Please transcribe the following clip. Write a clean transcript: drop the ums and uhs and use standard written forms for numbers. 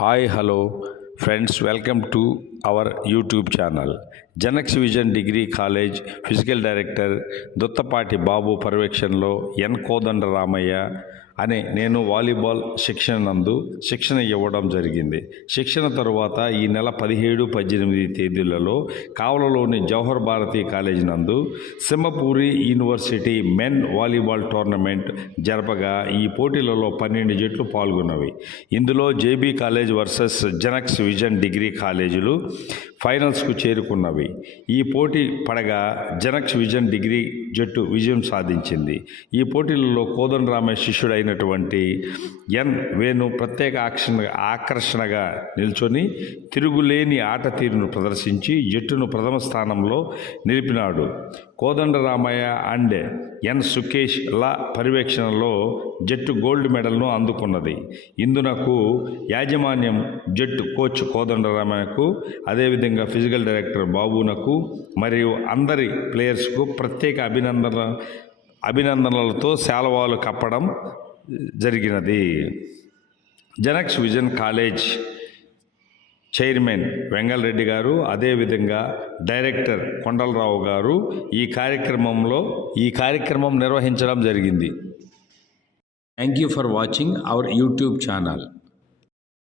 Hi hello friends, welcome to our YouTube channel. జనక్స్ vision degree college physical director Dottapati Babu పర్యవేక్షణలో N Kodandaramayya అనే నేను volleyball శిక్షణ ఇవ్వడం జరిగింది. శిక్షణ తరువాత ఈ నెల 17-18 తేదీలలో కావలలోని జవహర్ భారతి కాలేజ్ నందు Simhapuri university men volleyball tournament జరపగా ఈ పోటీలలో 12 జట్లు పాల్గొన్నవి. ఇందులో జేబీ కాలేజ్ వర్సెస్ జనక్స్ విజన్ డిగ్రీ కాలేజీలు ఫైనల్స్కు చేరుకున్నవి. ఈ పోటీ పడగా జనక్స్ విజన్ డిగ్రీ జట్టు విజయం సాధించింది. ఈ పోటీలలో కోదండరామయ్య శిష్యుడైనటువంటి ఎన్ వేణు ప్రత్యేక ఆకర్షణగా నిల్చొని తిరుగులేని ఆట తీరును ప్రదర్శించి జట్టును ప్రథమ స్థానంలో నిలిపినాడు. కోదండరామయ్య అండ్ ఎన్ సుకేష్ల పర్యవేక్షణలో జట్టు గోల్డ్ మెడల్ను అందుకున్నది. ఇందునకు యాజమాన్యం జట్టు కోచ్ కోదండరామయ్యకు, అదేవిధంగా ఫిజికల్ డైరెక్టర్ బాబునకు మరియు అందరి ప్లేయర్స్కు ప్రత్యేక అభినందనలతో శాలువాలు కప్పడం జరిగినది. జనక్స్ విజన్ కాలేజ్ చైర్మన్ వెంగళరెడ్డి గారు, అదేవిధంగా డైరెక్టర్ కొండలరావు గారు ఈ కార్యక్రమం నిర్వహించడం జరిగింది. Thank you for watching our YouTube channel.